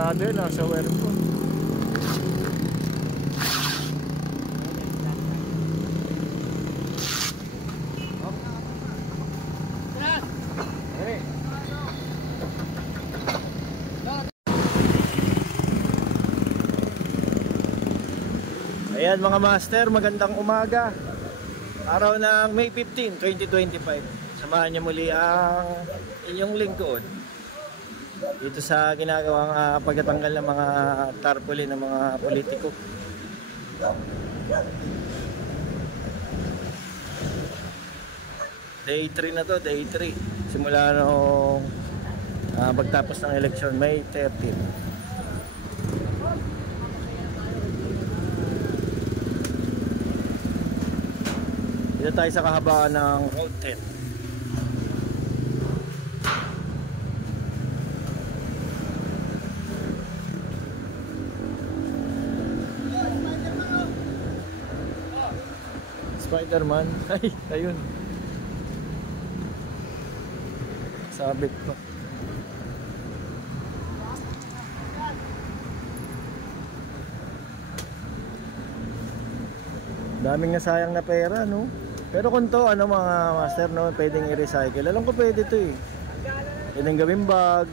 Sigurado yun, nasa wire ko. Ayan mga master, magandang umaga. Araw ng May 15, 2025. Samahan niyo muli ang inyong lingkod dito sa ginagawang pagtatanggal ng mga tarpaulin ng mga politiko. Day 3 na to, day 3. Simula nung pagtapos ng eleksyon, May 13. Dito tayo sa kahabaan ng Road 10. Spider-Man. Ay, ayun. Sabit pa. Daming nasayang na pera, no? Pero kung to, ano mga master, no, pwedeng i-recycle. Alam ko pwede to eh. Pwedeng gawing bag.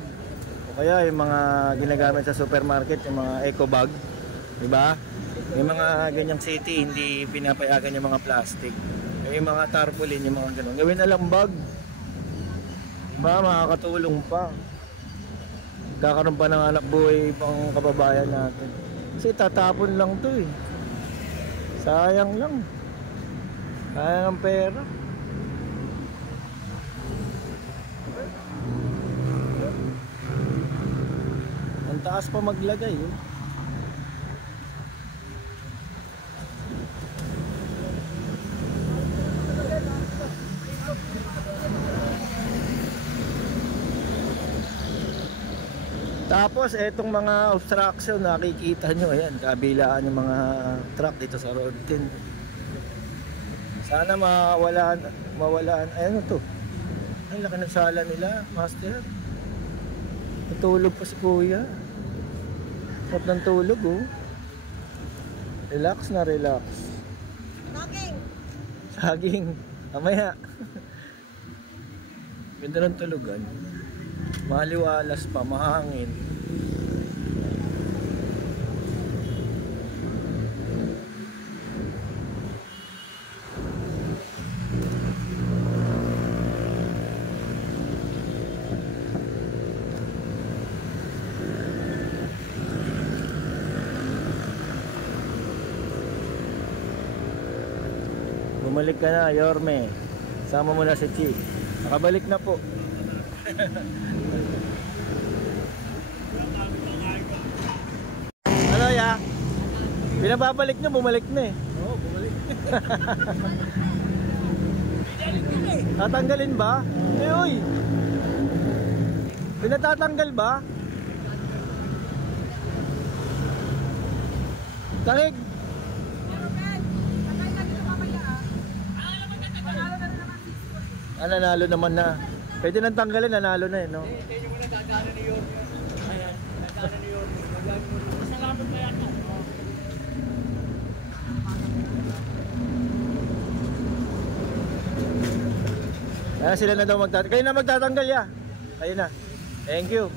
O kaya yung mga ginagamit sa supermarket, yung mga eco bag. Diba? Yung mga ganyang city, hindi pinapayagan yung mga plastic. Yung mga tarpaulin, yung mga ganun. Gawin na lang bag. Diba? Makakatulong pa. Kakaroon pa ng anak buhay pang kababayan natin. Kasi tatapon lang to eh. Sayang lang. Sayang ang pera. Ang taas pa maglagay eh. Tapos etong mga obstruction nakikita nyo, ayan, kabilaan yung mga truck dito sa Road 10. Sana mawalaan. Ayan to. Ay, laki ng sala nila, master. Natulog pa si kuya. Sarap ng tulog oh. Relax na relax. Saging. Mamaya. Ganda ng tulugan. Maliwalas pa, mahangin. Bumalik ka na, Yorme. Sama mo na si Chi. Nakabalik na po. Ano ya? Pinababalik nyo, bumalik na eh. Oo, bumalik. Tatanggalin ba? Eh uy! Pinatatanggal ba? Tanig! Nanalo naman na. Pwede nang tanggalin, nanalo na eh, no? Hindi mo na dadaanan ni Yorme. Ayan, dadaanan ni Yorme. Masalamat pa yan. Sila na daw magtatanggal. Kayo na magtatanggal ya. Kayo na. Thank you.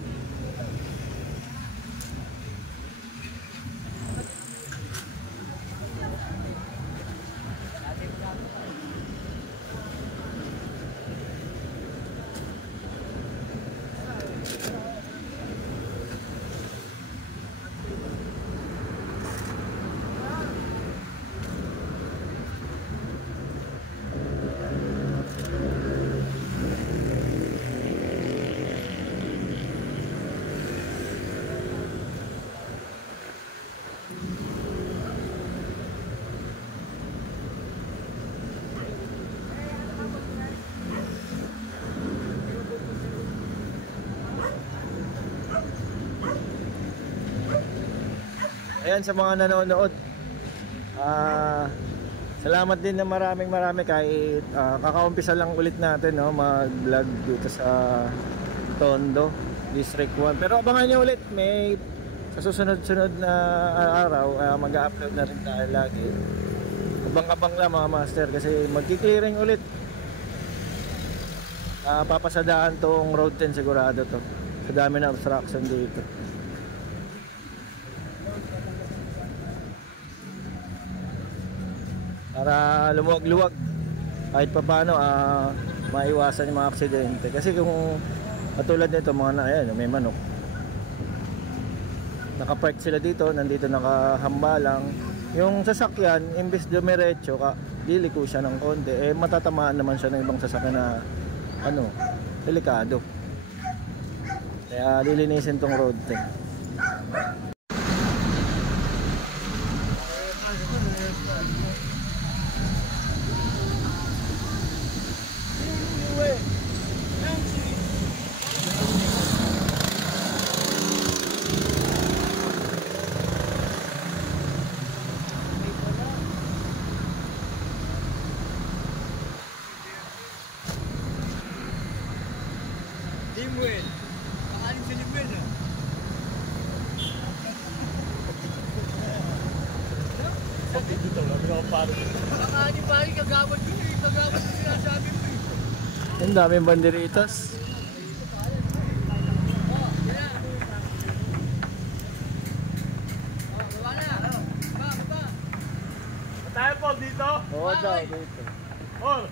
Ayan sa mga nanonood. Salamat din na marami kahit kakaumpisa lang ulit natin, no, mag-vlog dito sa Tondo District 1. Pero abangan nyo ulit, may Sa susunod-sunod na araw, mag-upload na rin tayo lagi. Abang-abang lang mga master kasi magki-clearing ulit. Papasadaan tong road 10 sigurado to. Sa dami na obstruction dito. Para lumuwag-luwag kahit pa paano maiwasan yung mga aksidente. Kasi kung katulad nito mga na, ayan, may manok. Nakapark sila dito, nandito nakahamba lang. Yung sasakyan, imbis dumiretso ka, liliko siya ng konti, matatamaan naman siya ng ibang sasakyan na delikado. Kaya lilinisin tong road 10. Limwin. Pakalim sa Limwin, no? Sabi dito lang, may paro. Pakalim pari, kagawad ko eh. Kagawad ko sinasabi mo eh. Ang daming banderitas. Tayo po dito? Oo daw, dito. Paul!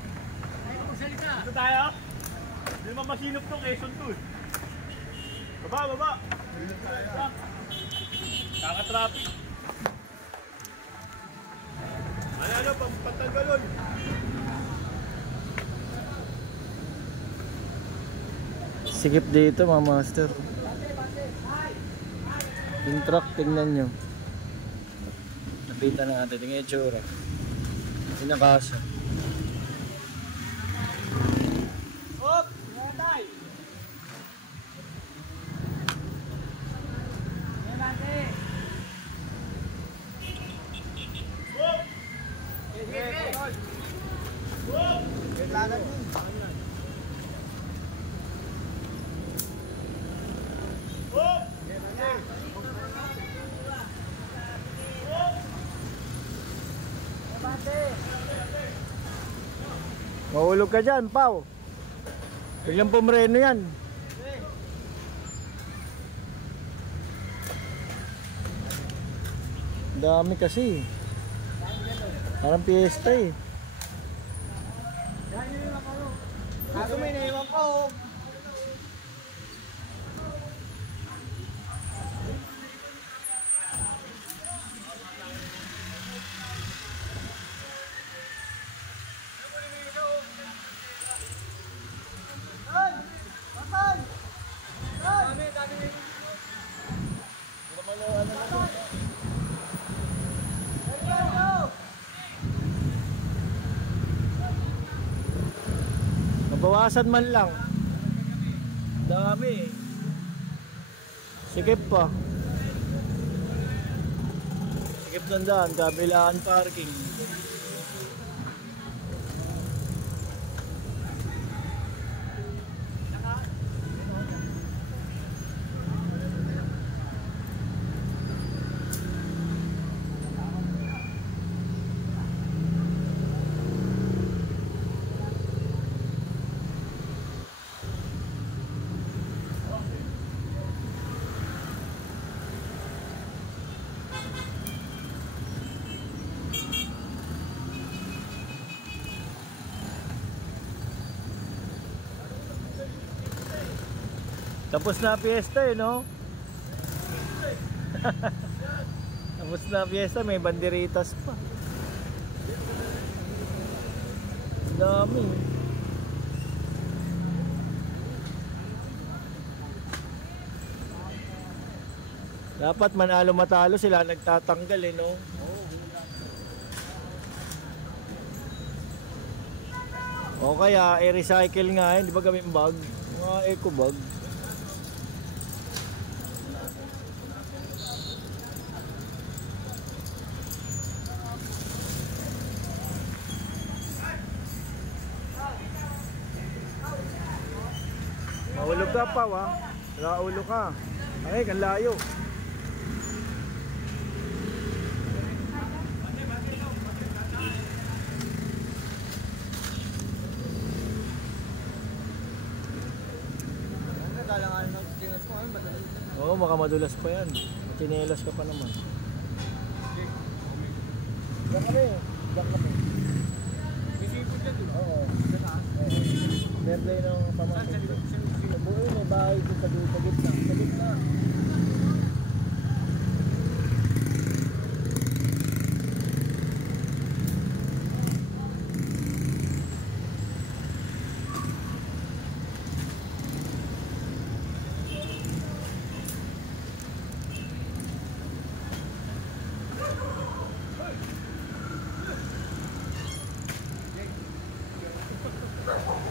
Dito tayo? Hindi naman masinop to, Quezon to eh. Baba! Kaka-traffic. Ano, pantanggalon. Sikip dito mga master. Yung truck, tingnan nyo. Napita natin, tingnan yung itsura. Pinakasa. Hop! Natay! Natay! Hop! Hop! Kailangan din. Hop! Mahulog ka dyan, Pao. Biglang pumreno yan. Dami kasi. Parang piyesta eh. Ako may naiwan ko. Mabawasan man lang. Dami. Sikip pa. Sikip ng daan, kabilaan parking. Tapos na fiesta eh, no? Tapos na fiesta, may banderitas pa. Dami. Dapat manalo matalo sila nagtatanggal eh, no? O kaya i-recycle nga eh, di ba gawing bag? Mga eco bag. Mahulog ka pa, wa? Nakaulo ka. Ay, kan layo. baka madulas pa yan. Chinelas ka pa naman. Diyan kami. Diyan kami. May sipon dyan, di ba? Oo. Sa taas? Verde ng pamangkin. Sa buo may bahay dito sa gitna. Sa gitna.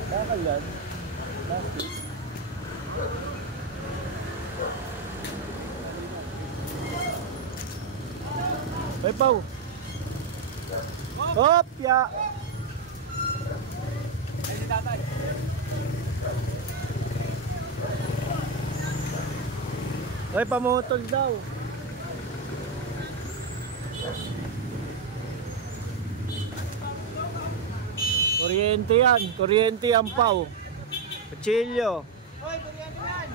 Bakal yan. Plastic. Ay, Pau. Hop, ya. Ay, si tatay. Ay, pamutol daw. Kuryente yan. Kuryente yan, Pau. Kutsilyo. Hoy, kuryente yan!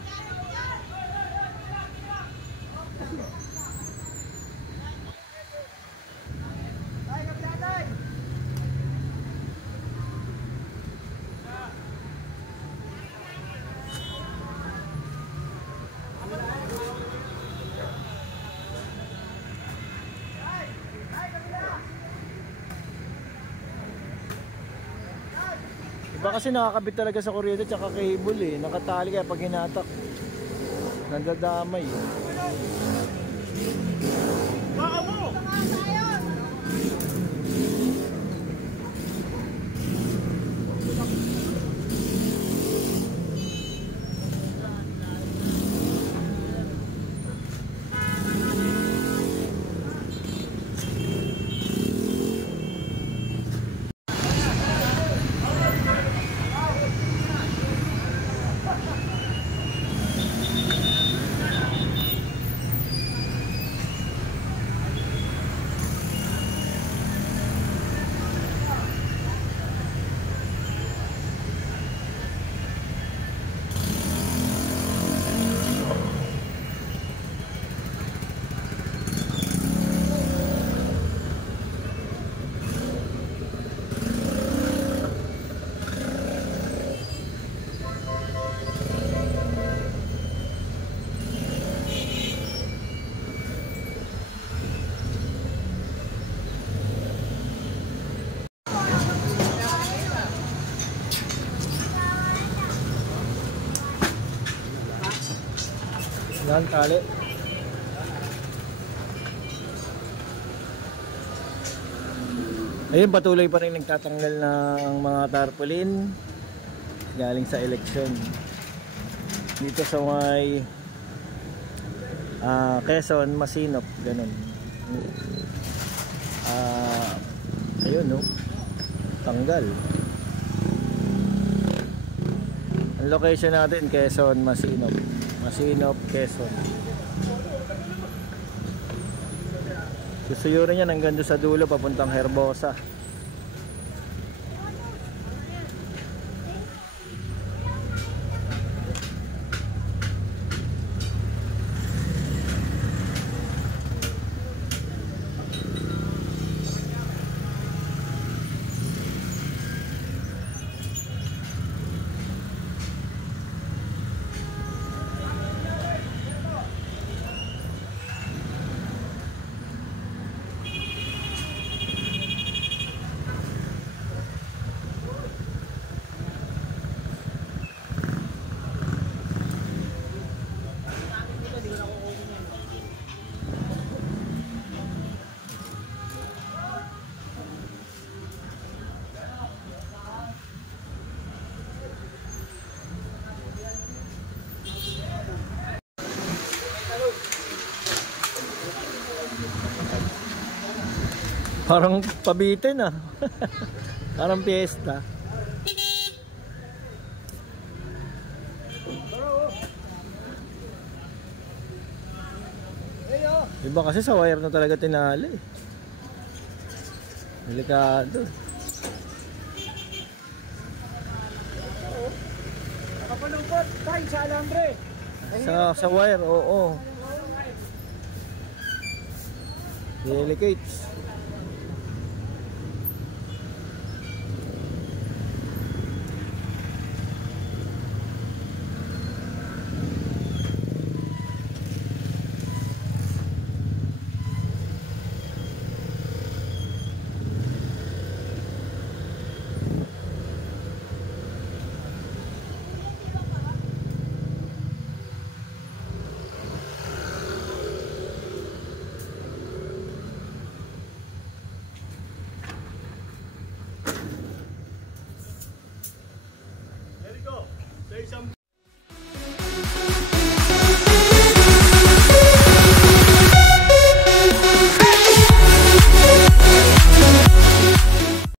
Ay, kapitay! Iba kasi nakakabit talaga sa kuryente tsaka cable eh. Nakatali kaya pag hinatak. Nandadamay. Baka mo! Yan, tali. Ayun, patuloy pa rin nagtatanggal ng mga tarpaulin galing sa eleksyon dito sa may Quezon, Masinop, ganun. Ayun, no, tanggal. Ang location natin, Quezon, Masinop, Quezon. Susuyurin yan hanggang doon sa dulo papuntang Herbosa. Parang pabitin ah. Parang piyesta. Iba kasi sa wire na talaga tinali. Delikado. Nakapalungkot tayo sa alambre. Sa wire, oo. Delicates. There you go. Say something.